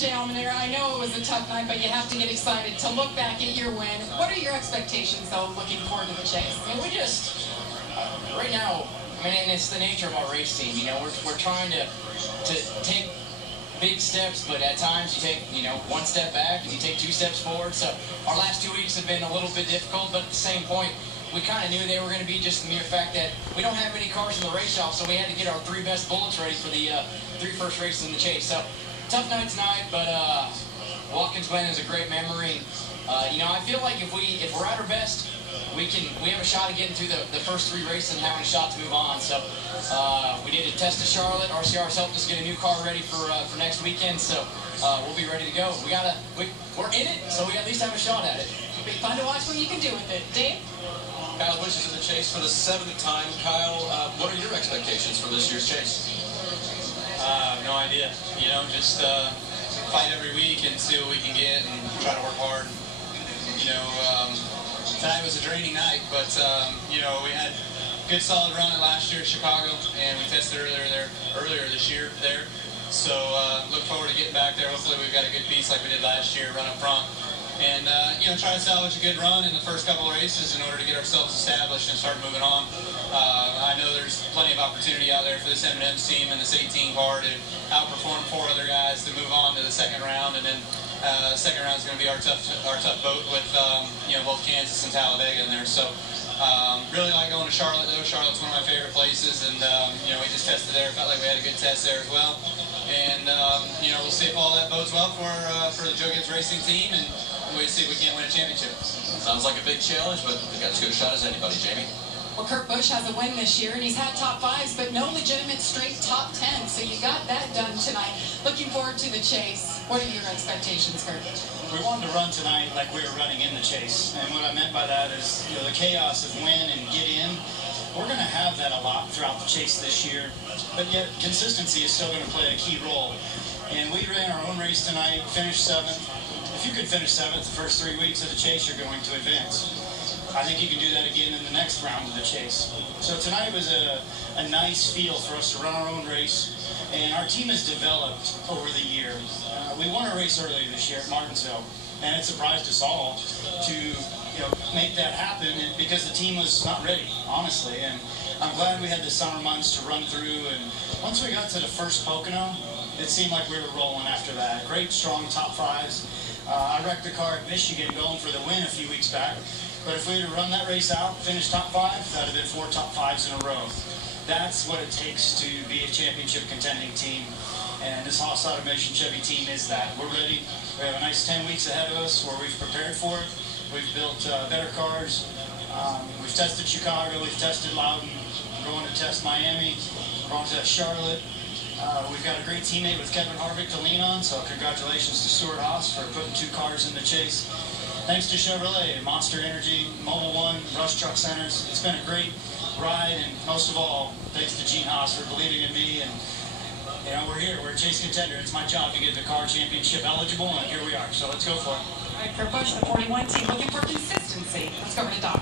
Jay Almanera, I know it was a tough night, but you have to get excited to look back at your win. What are your expectations, though, looking forward to the chase? I mean, we just, right now, I mean, and it's the nature of our race team. You know, we're trying to take big steps, but at times you take, one step back and you take 2 steps forward. So our last 2 weeks have been a little bit difficult, but at the same point, we kind of knew they were going to be just the mere fact that we don't have many cars in the race shop, so we had to get our 3 best bullets ready for the 3 first races in the chase. So tough night tonight, but Watkins Glen is a great memory. I feel like if we're at our best, we have a shot at getting through the first 3 races and having a shot to move on. So we did a test at Charlotte. RCR's helped us get a new car ready for next weekend, so we'll be ready to go. We're in it, so we at least have a shot at it. It'll be fun to watch what you can do with it. Dave? Kyle Busch is in the chase for the 7th time. Kyle, what are your expectations for this year's chase? No idea. Just fight every week and see what we can get and try to work hard. Tonight was a draining night, but we had a good solid run last year at Chicago, and we tested earlier this year there. So look forward to getting back there. Hopefully we've got a good piece like we did last year, run up front. And, try to salvage a good run in the first couple of races in order to get ourselves established and start moving on. I know there's plenty of opportunity out there for this M&M's team and this 18 car to outperform 4 other guys to move on to the second round. And then second round is going to be our tough boat with, both Kansas and Talladega in there. So really like going to Charlotte, though. Charlotte's one of my favorite places. And, we just tested there. Felt like we had a good test there as well. And, we'll see if all that bodes well for the Joe Gibbs Racing team. And we'll see if we can't win a championship. Sounds like a big challenge, but we got as good a shot as anybody, Jamie. Well, Kurt Busch has a win this year, and he's had top 5s, but no legitimate straight top 10. So you got that done tonight. Looking forward to the chase. What are your expectations, Kurt? We wanted to run tonight like we were running in the chase. And what I meant by that is, the chaos of win and get in. We're going to have that a lot throughout the chase this year, but yet consistency is still going to play a key role. And we ran our own race tonight, finished 7th. If you could finish 7th the first 3 weeks of the chase, you're going to advance. I think you can do that again in the next round of the chase. So tonight was a nice feel for us to run our own race, and our team has developed over the year. We won a race earlier this year at Martinsville, and it surprised us all to make that happen because the team was not ready, honestly. And I'm glad we had the summer months to run through, and once we got to the first Pocono, it seemed like we were rolling after that. Great, strong top 5s. I wrecked the car at Michigan going for the win a few weeks back. But if we had run that race out, finished top 5, that would have been 4 top 5s in a row. That's what it takes to be a championship contending team. And this Haas Automation Chevy team is that. We're ready. We have a nice 10 weeks ahead of us where we've prepared for it. We've built better cars. We've tested Chicago. We've tested Loudon. We're going to test Miami. We're going to test Charlotte. We've got a great teammate with Kevin Harvick to lean on, so congratulations to Stuart Haas for putting 2 cars in the chase. Thanks to Chevrolet, Monster Energy, Mobile One, Rush Truck Centers. It's been a great ride, and most of all, thanks to Gene Haas for believing in me. And we're here. We're a chase contender. It's my job to get the car championship eligible, and here we are. So let's go for it. All right, Kurt Busch, the 41 team, looking for consistency. Let's go over to Doc.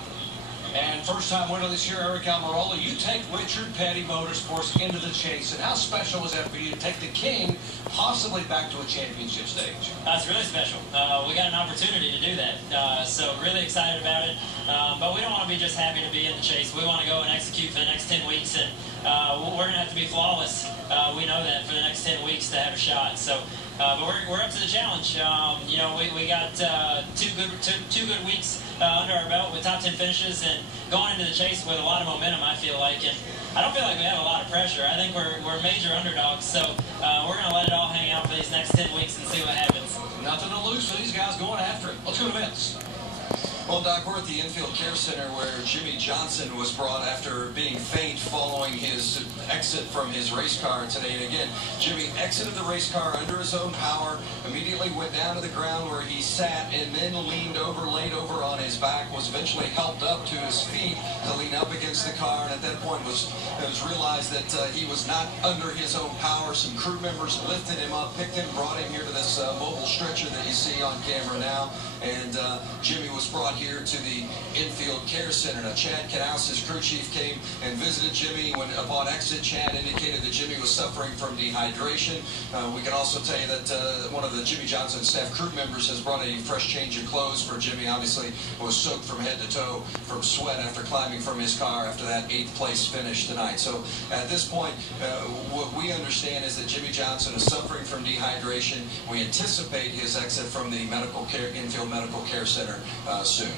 And first-time winner this year, Eric Almirola. You take Richard Petty Motorsports into the chase, and how special was that for you to take the King possibly back to a championship stage? That's really special. We got an opportunity to do that, so really excited about it. But we don't want to be just happy to be in the chase. We want to go and execute for the next 10 weeks, and we're going to have to be flawless. We know that for the next 10 weeks to have a shot. So. But we're up to the challenge. We got two good weeks under our belt with top 10 finishes and going into the chase with a lot of momentum, I feel like. And I don't feel like we have a lot of pressure. I think we're major underdogs, so we're going to let it all hang out for these next 10 weeks and see what happens. Nothing to lose for these guys going after it. Let's go to Vince. Well, Doc, we're at the Infield Care Center where Jimmy Johnson was brought after being faint following his exit from his race car today. And again, Jimmy exited the race car under his own power, immediately went down to the ground where he sat, and then laid over on his back, was eventually helped up to his feet to lean up against the car. And at that point it was realized that he was not under his own power. Some crew members lifted him up, picked him, brought him here to this mobile stretcher that you see on camera now. and Jimmy was brought here to the infield care center. Now, Chad Knaus, his crew chief, came and visited Jimmy. When upon exit, Chad indicated that Jimmy was suffering from dehydration. We can also tell you that one of the Jimmy Johnson staff crew members has brought a fresh change of clothes for Jimmy. Obviously, was soaked from head to toe from sweat after climbing from his car after that 8th place finish tonight. So at this point, what we understand is that Jimmy Johnson is suffering from dehydration. We anticipate his exit from the infield medical care center soon.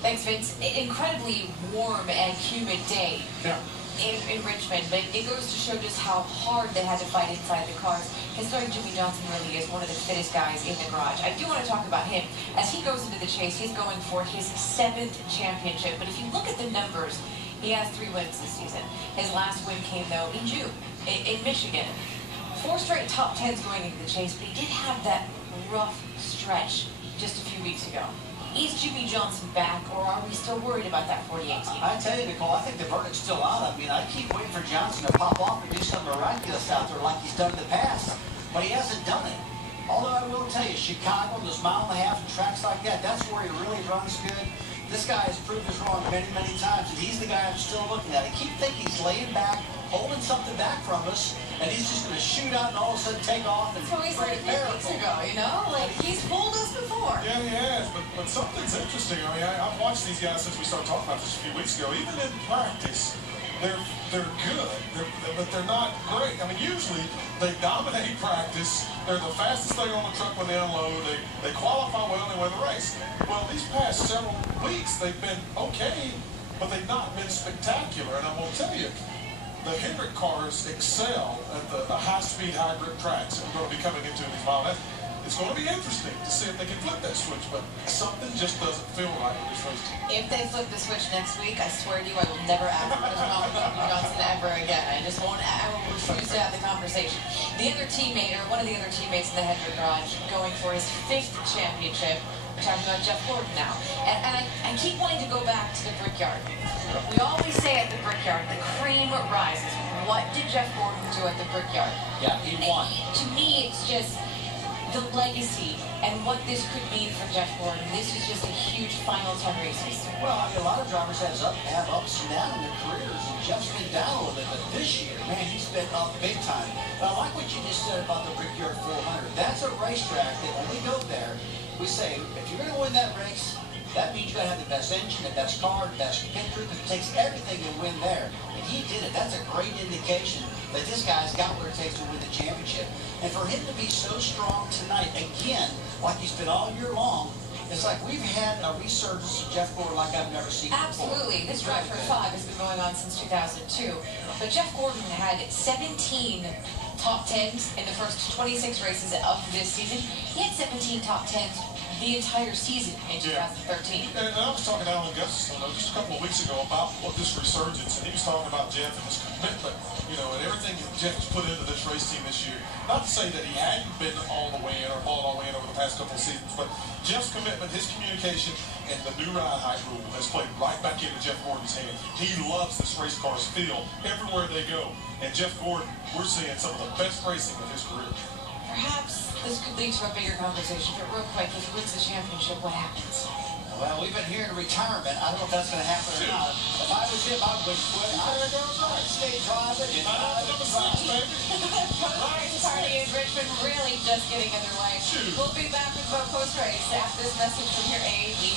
Thanks, Vince. Incredibly warm and humid day. Yeah. In Richmond, but it goes to show just how hard they had to fight inside the cars, considering Jimmy Johnson really is one of the fittest guys in the garage. I do want to talk about him. As he goes into the chase, he's going for his 7th championship, but if you look at the numbers, he has 3 wins this season. His last win came, though, in June, in Michigan. 4 straight top 10s going into the chase, but he did have that rough stretch just a few weeks ago. Is Jimmy Johnson back, or are we still worried about that 4018? I tell you, Nicole, I think the verdict's still out. I mean, I keep waiting for Johnson to pop off and do something miraculous out there like he's done in the past, but he hasn't done it. Although I will tell you, Chicago, those 1.5 mile and tracks like that, that's where he really runs good. This guy has proved us wrong many, many times, and he's the guy I'm still looking at. I keep thinking he's laying back, holding something back from us, and he's just going to shoot out and all of a sudden take off and That's what he said a few weeks ago, you know? Like, he's fooled us before. Yeah, he has, but something's interesting. I mean, I've watched these guys since we started talking about this a few weeks ago. Even in practice, they're good, but they're not great. I mean, usually they dominate practice. They're the fastest thing on the truck when they unload. They qualify well and they win the race. Well, these past several weeks, they've been okay, but they've not been spectacular. And I'm going to tell you, the Hendrick cars excel at the high-speed, high-grip tracks that we're going to be coming into these miles. It's going to be interesting to see if they can flip that switch, but something just doesn't feel right with this race team. If they flip the switch next week, I swear to you, I will never advertise Jimmy Johnson ever again. I will refuse to have the conversation. The other teammate, or one of the other teammates in the Hendrick garage, going for his 5th championship. We're talking about Jeff Gordon now. And I keep wanting to go back to the Brickyard. We always say at the Brickyard, the cream rises. What did Jeff Gordon do at the Brickyard? Yeah, he won. To me, it's just the legacy and what this could mean for Jeff Gordon. This is just a huge final 10 races. Well, I mean, a lot of drivers have ups and downs in their careers, and Jeff's been down a little bit, but this year, man, he's been up big time. But I like what you just said about the Brickyard 400. That's a racetrack that when we go there, we say, if you're going to win that race, that means you got to have the best engine, the best car, the best pit crew, because it takes everything to win there. And he did it. That's a great indication that this guy's got what it takes to win the championship. And for him to be so strong tonight, again, like he's been all year long, it's like we've had a resurgence of Jeff Gordon like I've never seen before. Absolutely. This drive for 5 has been going on since 2002. But Jeff Gordon had 17 top 10s in the first 26 races of this season. He had 17 top 10s the entire season in 2013. And I was talking to Alan Gustafson just a couple of weeks ago about what this resurgence, and he was talking about Jeff and his commitment, you know, and everything that Jeff has put into this race team this year. Not to say that he hadn't been all the way in or balled all the way in over the past couple of seasons, but Jeff's commitment, his communication, and the new ride height rule has played right back into Jeff Gordon's hand. He loves this race car's feel everywhere they go. And Jeff Gordon, we're seeing some of the best racing of his career. Perhaps this could lead to a bigger conversation, but real quick, if he wins the championship, what happens? Well, we've been hearing retirement. I don't know if that's going to happen or not. If I was him, I would quit. I'd stay private. Party in Richmond really just getting underway. We'll be back with more post-race after this message from your AAV